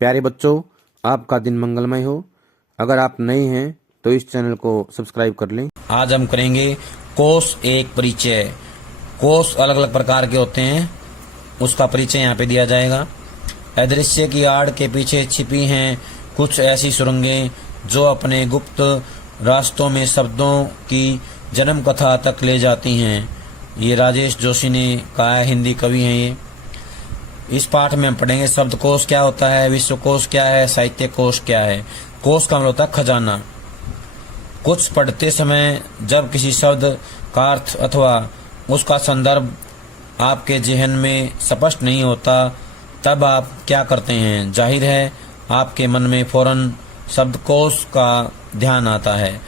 प्यारे बच्चों, आपका दिन मंगलमय हो। अगर आप नए हैं तो इस चैनल को सब्सक्राइब कर लें। आज हम करेंगे कोष एक परिचय। कोष अलग अलग प्रकार के होते हैं, उसका परिचय यहाँ पे दिया जाएगा। अदृश्य की आड़ के पीछे छिपी हैं कुछ ऐसी सुरंगें जो अपने गुप्त रास्तों में शब्दों की जन्म कथा तक ले जाती हैं। ये राजेश जोशी ने कहा है, हिंदी कवि हैं ये। इस पाठ में हम पढ़ेंगे शब्दकोश क्या होता है, विश्वकोश क्या है, साहित्य कोश क्या है। कोश का मतलब होता है खजाना। कुछ पढ़ते समय जब किसी शब्द का अर्थ अथवा उसका संदर्भ आपके जेहन में स्पष्ट नहीं होता तब आप क्या करते हैं? जाहिर है आपके मन में फौरन शब्दकोश का ध्यान आता है।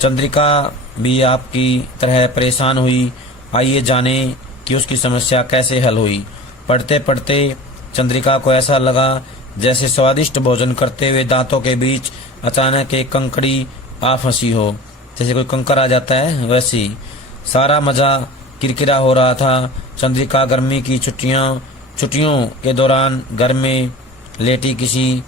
चंद्रिका भी आपकी तरह परेशान हुई। आइए जाने कि उसकी समस्या कैसे हल हुई। पढ़ते पढ़ते चंद्रिका को ऐसा लगा जैसे स्वादिष्ट भोजन करते हुए दांतों के बीच अचानक एक कंकड़ी आ फंसी हो। जैसे कोई कंकर आ जाता है वैसी सारा मजा किरकिरा हो रहा था। चंद्रिका गर्मी की छुट्टियों के दौरान घर में लेटी किसी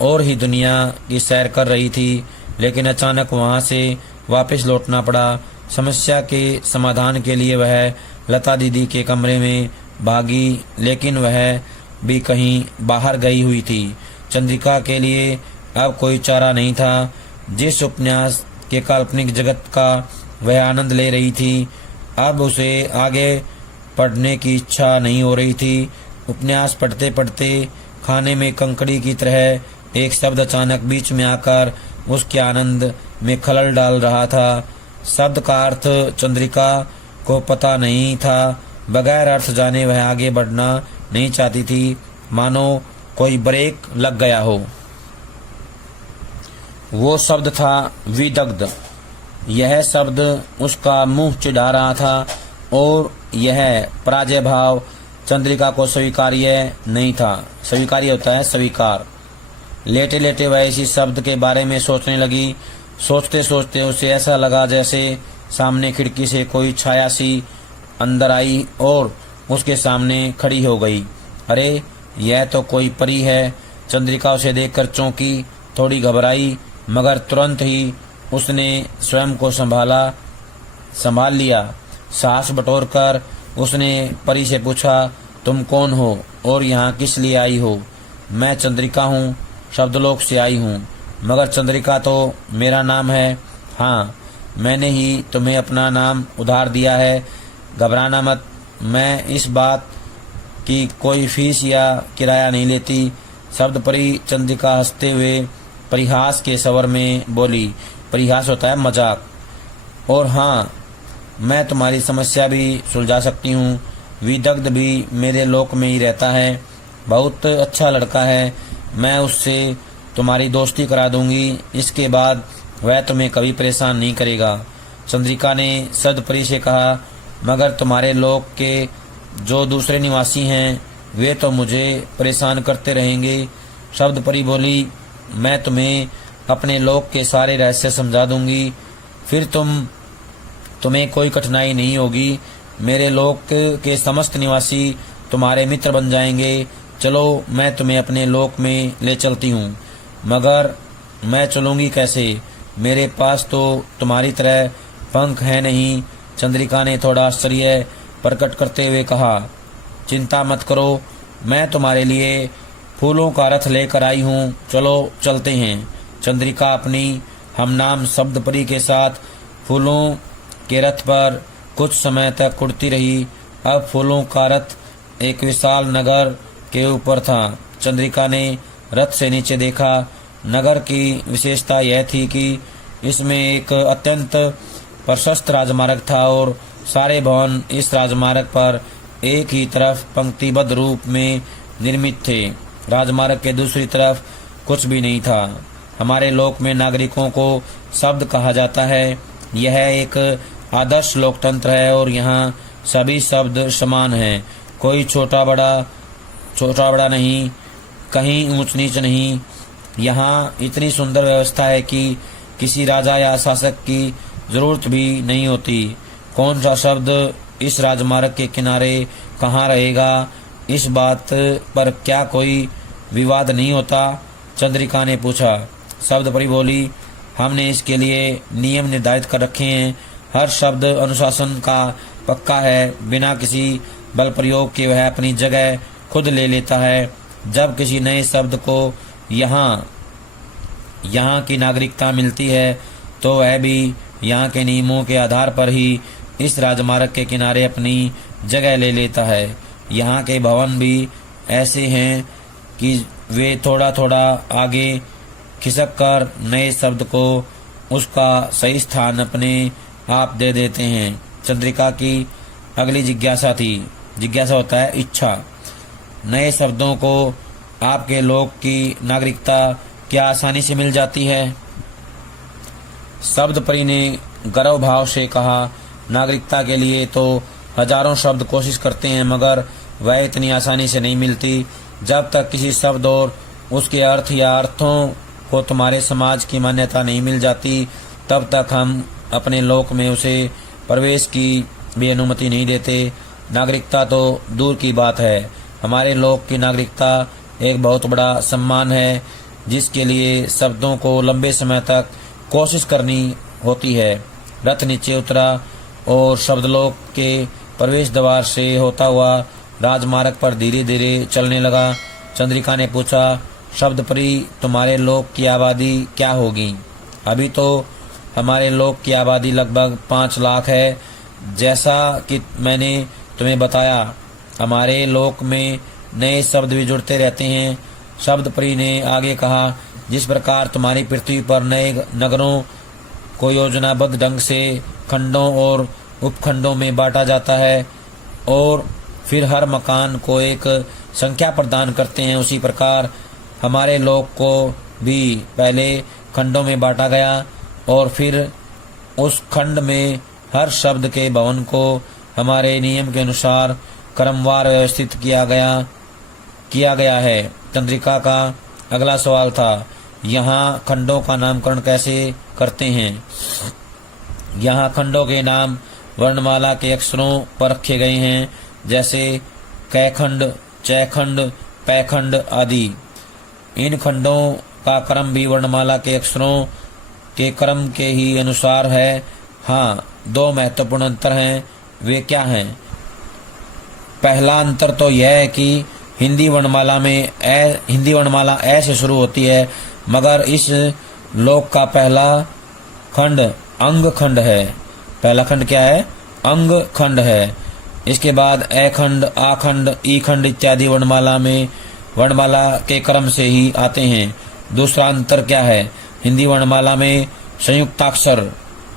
और ही दुनिया की सैर कर रही थी, लेकिन अचानक वहां से वापस लौटना पड़ा। समस्या के समाधान के लिए वह लता दीदी के कमरे में भागी, लेकिन वह भी कहीं बाहर गई हुई थी। चंद्रिका के लिए अब कोई चारा नहीं था। जिस उपन्यास के काल्पनिक जगत का वह आनंद ले रही थी, अब उसे आगे पढ़ने की इच्छा नहीं हो रही थी। उपन्यास पढ़ते पढ़ते खाने में कंकड़ी की तरह एक शब्द अचानक बीच में आकर उसके आनंद में खलल डाल रहा था। शब्द का अर्थ चंद्रिका को पता नहीं था। बगैर अर्थ जाने वह आगे बढ़ना नहीं चाहती थी, मानो कोई ब्रेक लग गया हो। वो शब्द था विदग्ध। यह शब्द उसका मुंह चिढ़ा रहा था और यह पराजय भाव चंद्रिका को स्वीकार्य नहीं था। स्वीकार्य होता है स्वीकार। लेटे लेटे वह इसी शब्द के बारे में सोचने लगी। सोचते सोचते उसे ऐसा लगा जैसे सामने खिड़की से कोई छाया सी अंदर आई और उसके सामने खड़ी हो गई। अरे, यह तो कोई परी है। चंद्रिका उसे देखकर चौंकी, थोड़ी घबराई, मगर तुरंत ही उसने स्वयं को संभाल लिया। साहस बटोरकर उसने परी से पूछा, तुम कौन हो और यहाँ किस लिए आई हो? मैं चंद्रिका हूँ, शब्दलोक से आई हूँ। मगर चंद्रिका तो मेरा नाम है। हाँ, मैंने ही तुम्हें अपना नाम उधार दिया है। घबराना मत, मैं इस बात की कोई फीस या किराया नहीं लेती। शब्द परी चंद्रिका हंसते हुए परिहास के स्वर में बोली। परिहास होता है मजाक। और हाँ, मैं तुम्हारी समस्या भी सुलझा सकती हूँ। विदग्ध भी मेरे लोक में ही रहता है, बहुत अच्छा लड़का है। मैं उससे तुम्हारी दोस्ती करा दूंगी। इसके बाद वह तुम्हें कभी परेशान नहीं करेगा। चंद्रिका ने सदपरी से कहा, मगर तुम्हारे लोक के जो दूसरे निवासी हैं वे तो मुझे परेशान करते रहेंगे। शब्द परी बोली, मैं तुम्हें अपने लोक के सारे रहस्य समझा दूंगी, फिर तुम्हें कोई कठिनाई नहीं होगी। मेरे लोक के समस्त निवासी तुम्हारे मित्र बन जाएंगे। चलो, मैं तुम्हें अपने लोक में ले चलती हूँ। मगर मैं चलूंगी कैसे? मेरे पास तो तुम्हारी तरह पंख है नहीं। चंद्रिका ने थोड़ा आश्चर्य प्रकट करते हुए कहा, चिंता मत करो, मैं तुम्हारे लिए फूलों का रथ लेकर आई हूँ। चलो चलते हैं। चंद्रिका अपनी हमनाम शब्द परी के साथ फूलों के रथ पर कुछ समय तक उड़ती रही। अब फूलों का रथ एक विशाल नगर के ऊपर था। चंद्रिका ने रथ से नीचे देखा। नगर की विशेषता यह थी कि इसमें एक अत्यंत प्रशस्त राजमार्ग था और सारे भवन इस राजमार्ग पर एक ही तरफ पंक्तिबद्ध रूप में निर्मित थे। राजमार्ग के दूसरी तरफ कुछ भी नहीं था। हमारे लोक में नागरिकों को शब्द कहा जाता है। यह एक आदर्श लोकतंत्र है और यहाँ सभी शब्द समान हैं। कोई छोटा बड़ा नहीं, कहीं ऊंच नीच नहीं। यहाँ इतनी सुंदर व्यवस्था है कि किसी राजा या शासक की जरूरत भी नहीं होती। कौन सा शब्द इस राजमार्ग के किनारे कहाँ रहेगा, इस बात पर क्या कोई विवाद नहीं होता? चंद्रिका ने पूछा। शब्द परी बोली, हमने इसके लिए नियम निर्धारित कर रखे हैं। हर शब्द अनुशासन का पक्का है। बिना किसी बल प्रयोग के वह अपनी जगह खुद ले लेता है। जब किसी नए शब्द को यहाँ की नागरिकता मिलती है तो वह भी यहाँ के नियमों के आधार पर ही इस राजमार्ग के किनारे अपनी जगह ले लेता है। यहाँ के भवन भी ऐसे हैं कि वे थोड़ा थोड़ा आगे खिसक कर नए शब्द को उसका सही स्थान अपने आप दे देते हैं। चंद्रिका की अगली जिज्ञासा थी। जिज्ञासा होता है इच्छा। नए शब्दों को आपके लोक की नागरिकता क्या आसानी से मिल जाती है? शब्द परी ने गर्व भाव से कहा, नागरिकता के लिए तो हजारों शब्द कोशिश करते हैं मगर वह इतनी आसानी से नहीं मिलती। जब तक किसी शब्द और उसके अर्थ या अर्थों को तुम्हारे समाज की मान्यता नहीं मिल जाती तब तक हम अपने लोक में उसे प्रवेश की भी अनुमति नहीं देते। नागरिकता तो दूर की बात है, हमारे लोक की नागरिकता एक बहुत बड़ा सम्मान है जिसके लिए शब्दों को लंबे समय तक कोशिश करनी होती है। रथ नीचे उतरा और शब्दलोक के प्रवेश द्वार से होता हुआ राजमार्ग पर धीरे धीरे चलने लगा। चंद्रिका ने पूछा, शब्द परी, तुम्हारे लोक की आबादी क्या होगी? अभी तो हमारे लोक की आबादी लगभग 5 लाख है। जैसा कि मैंने तुम्हें बताया, हमारे लोक में नए शब्द भी जुड़ते रहते हैं। शब्द परी ने आगे कहा, जिस प्रकार तुम्हारी पृथ्वी पर नए नगरों को योजनाबद्ध ढंग से खंडों और उपखंडों में बांटा जाता है और फिर हर मकान को एक संख्या प्रदान करते हैं, उसी प्रकार हमारे लोक को भी पहले खंडों में बांटा गया और फिर उस खंड में हर शब्द के भवन को हमारे नियम के अनुसार क्रमवार व्यवस्थित किया गया है। चंद्रिका का अगला सवाल था, यहाँ खंडों का नामकरण कैसे करते हैं? यहाँ खंडों के नाम वर्णमाला के अक्षरों पर रखे गए हैं, जैसे कैखंड, चैखंड, पैखंड आदि। इन खंडों का क्रम भी वर्णमाला के अक्षरों के क्रम के ही अनुसार है। हाँ, 2 महत्वपूर्ण अंतर हैं। वे क्या हैं? पहला अंतर तो यह है कि हिंदी वर्णमाला ए से शुरू होती है मगर इस लोक का पहला खंड अंग खंड है। पहला खंड क्या है? अंग खंड है। इसके बाद ए खंड, आ खंड, ई खंड इत्यादि वर्णमाला के क्रम से ही आते हैं। दूसरा अंतर क्या है? हिंदी वर्णमाला में संयुक्ताक्षर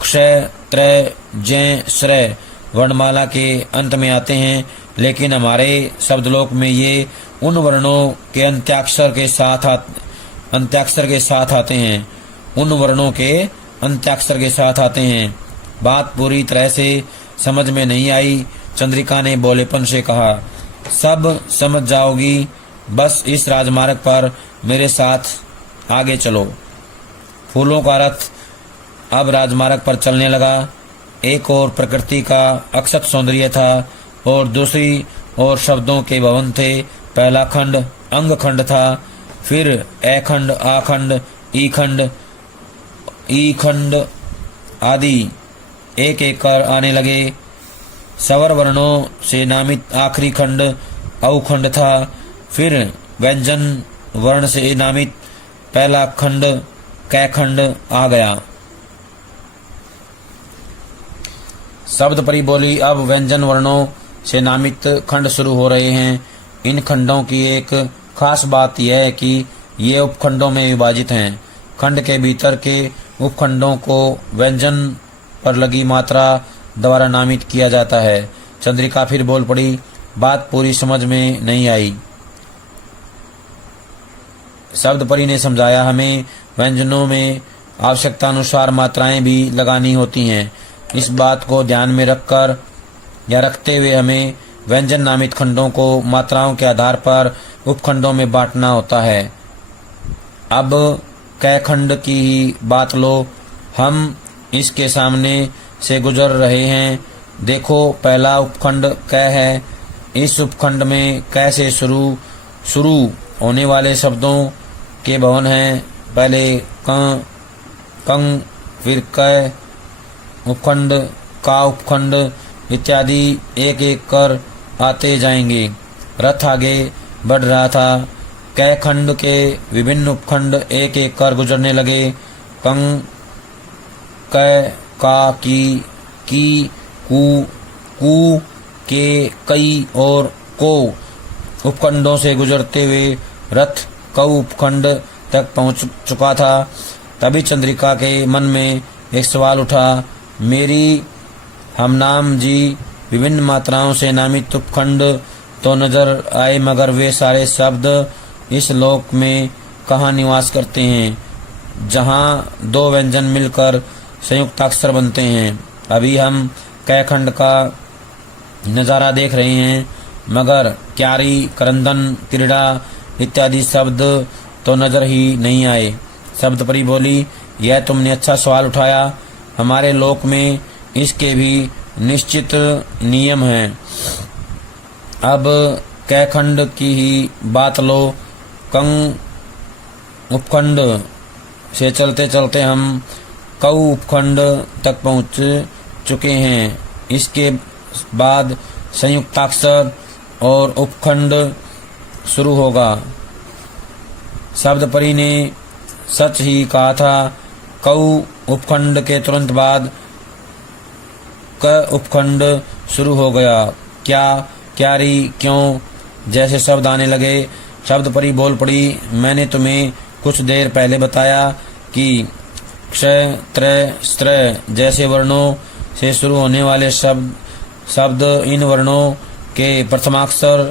क्षय, त्रय, जय, श्रय वर्णमाला के अंत में आते हैं, लेकिन हमारे शब्दलोक में ये उन वर्णों के अंत्याक्षर के साथ आते हैं। उन वर्णों के अंत्याक्षर के साथ आते हैं। बात पूरी तरह से समझ में नहीं आई। चंद्रिका ने बोलेपन से कहा, सब समझ जाओगी, बस इस राजमार्ग पर मेरे साथ आगे चलो। फूलों का रथ अब राजमार्ग पर चलने लगा। एक और प्रकृति का अक्षत सौंदर्य था और दूसरी ओर शब्दों के भवन थे। पहला खंड अंग खंड था, फिर ए खंड, आ खंड, ई खंड आदि एक एक कर आने लगे। सवर वर्णों से नामित आखिरी खंड औ खंड था, फिर व्यंजन वर्ण से नामित पहला खंड कै खंड आ गया। शब्द परी बोली, अब व्यंजन वर्णों से नामित खंड शुरू हो रहे हैं। इन खंडों की एक खास बात यह है कि ये उपखंडों में विभाजित हैं। खंड के भीतर के उपखंडों को व्यंजन पर लगी मात्रा द्वारा नामित किया जाता है। चंद्रिका फिर बोल पड़ी, बात पूरी समझ में नहीं आई। शब्द परी ने समझाया, हमें व्यंजनों में आवश्यकता अनुसार मात्राएं भी लगानी होती हैं। इस बात को ध्यान में रखकर या रखते हुए हमें व्यंजन नामित खंडों को मात्राओं के आधार पर उपखंडों में बांटना होता है। अब कै खंड की ही बात लो, हम इसके सामने से गुजर रहे हैं। देखो, पहला उपखंड कै है। इस उपखंड में कै से शुरू होने वाले शब्दों के भवन हैं। पहले क, कंग, फिर क उपखंड, का उपखंड इत्यादि एक एक कर आते जाएंगे। रथ आगे बढ़ रहा था। कै खंड के विभिन्न उपखंड एक एक कर गुजरने लगे। कंग, कै, का, की, कु, कु के, कई और को उपखंडों से गुजरते हुए रथ कऊ उपखंड तक पहुंच चुका था। तभी चंद्रिका के मन में एक सवाल उठा। मेरी हमनाम जी विभिन्न मात्राओं से नामित उपखंड तो नजर आए, मगर वे सारे शब्द इस लोक में कहाँ निवास करते हैं, जहाँ दो व्यंजन मिलकर संयुक्ताक्षर बनते हैं। अभी हम कै खंड का नजारा देख रहे हैं, मगर क्यारी, करंदन, क्रीड़ा इत्यादि शब्द तो नजर ही नहीं आए। शब्द परी बोली, यह तुमने अच्छा सवाल उठाया। हमारे लोक में इसके भी निश्चित नियम हैं। अब कै खंड की ही बात लो। कंग उपखंड से चलते चलते हम कऊ उपखंड तक पहुंच चुके हैं। इसके बाद संयुक्ताक्षर और उपखंड शुरू होगा। शब्द परी ने सच ही कहा था। कऊ उपखंड के तुरंत बाद क उपखंड शुरू हो गया। क्या, क्यारी, क्यों जैसे शब्द आने लगे। शब्द परी बोल पड़ी, मैंने तुम्हें कुछ देर पहले बताया कि क्षय, त्रय, स्त्रय जैसे वर्णों से शुरू होने वाले शब्द इन वर्णों के प्रथमाक्षर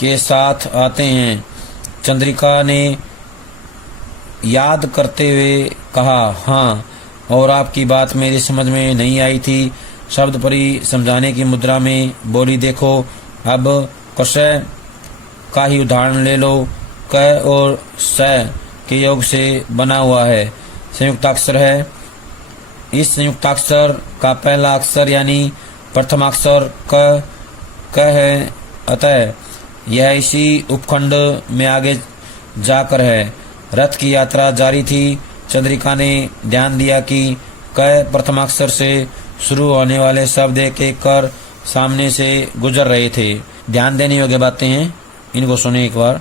के साथ आते हैं। चंद्रिका ने याद करते हुए कहा, हाँ, और आपकी बात मेरी समझ में नहीं आई थी। शब्द परी समझाने की मुद्रा में बोली, देखो अब कषय का ही उदाहरण ले लो। क और स के योग से बना हुआ है, संयुक्ताक्षर है। इस संयुक्ताक्षर का पहला अक्षर यानी प्रथमाक्षर क है, अतः यह इसी उपखंड में आगे जाकर है। रथ की यात्रा जारी थी। चंद्रिका ने ध्यान दिया कि क प्रथमाक्षर से शुरू होने वाले शब्द एक एक कर सामने से गुजर रहे थे। ध्यान देने योग्य बातें हैं, इनको सुने एक बार।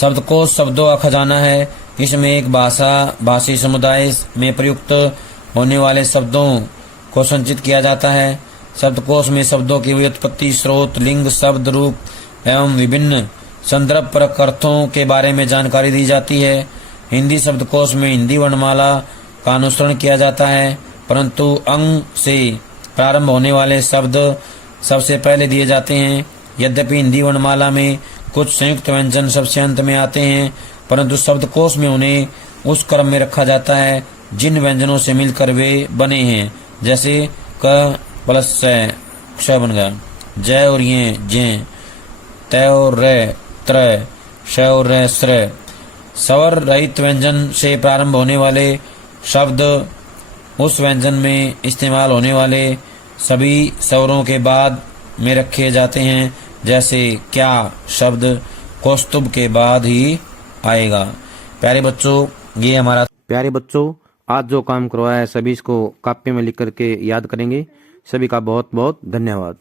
शब्दकोश शब्दों का खजाना है। इसमें एक भाषी समुदाय में प्रयुक्त होने वाले शब्दों को संचित किया जाता है। शब्दकोश में शब्दों की व्युत्पत्ति, स्रोत, लिंग, शब्द रूप एवं विभिन्न संदर्भपरक अर्थों के बारे में जानकारी दी जाती है। हिंदी शब्दकोश में हिंदी वर्णमाला का अनुसरण किया जाता है, परंतु अंग से प्रारंभ होने वाले शब्द सबसे पहले दिए जाते हैं। यद्यपि हिंदी वर्णमाला में कुछ संयुक्त व्यंजन सबसे अंत में आते हैं, परंतु शब्दकोश में उन्हें उस क्रम में रखा जाता है जिन व्यंजनों से मिलकर वे बने हैं। जैसे क प्लस स, क्ष बन गया। जय और ये, जे। तय और रे, त्रय। श और रे, श्रय। स्वर रहित व्यंजन से प्रारंभ होने वाले शब्द उस व्यंजन में इस्तेमाल होने वाले सभी स्वरों के बाद में रखे जाते हैं। जैसे क्या शब्द कौस्तुभ के बाद ही आएगा। प्यारे बच्चों, आज जो काम करवाया है सभी इसको कापी में लिख करके याद करेंगे। सभी का बहुत बहुत धन्यवाद।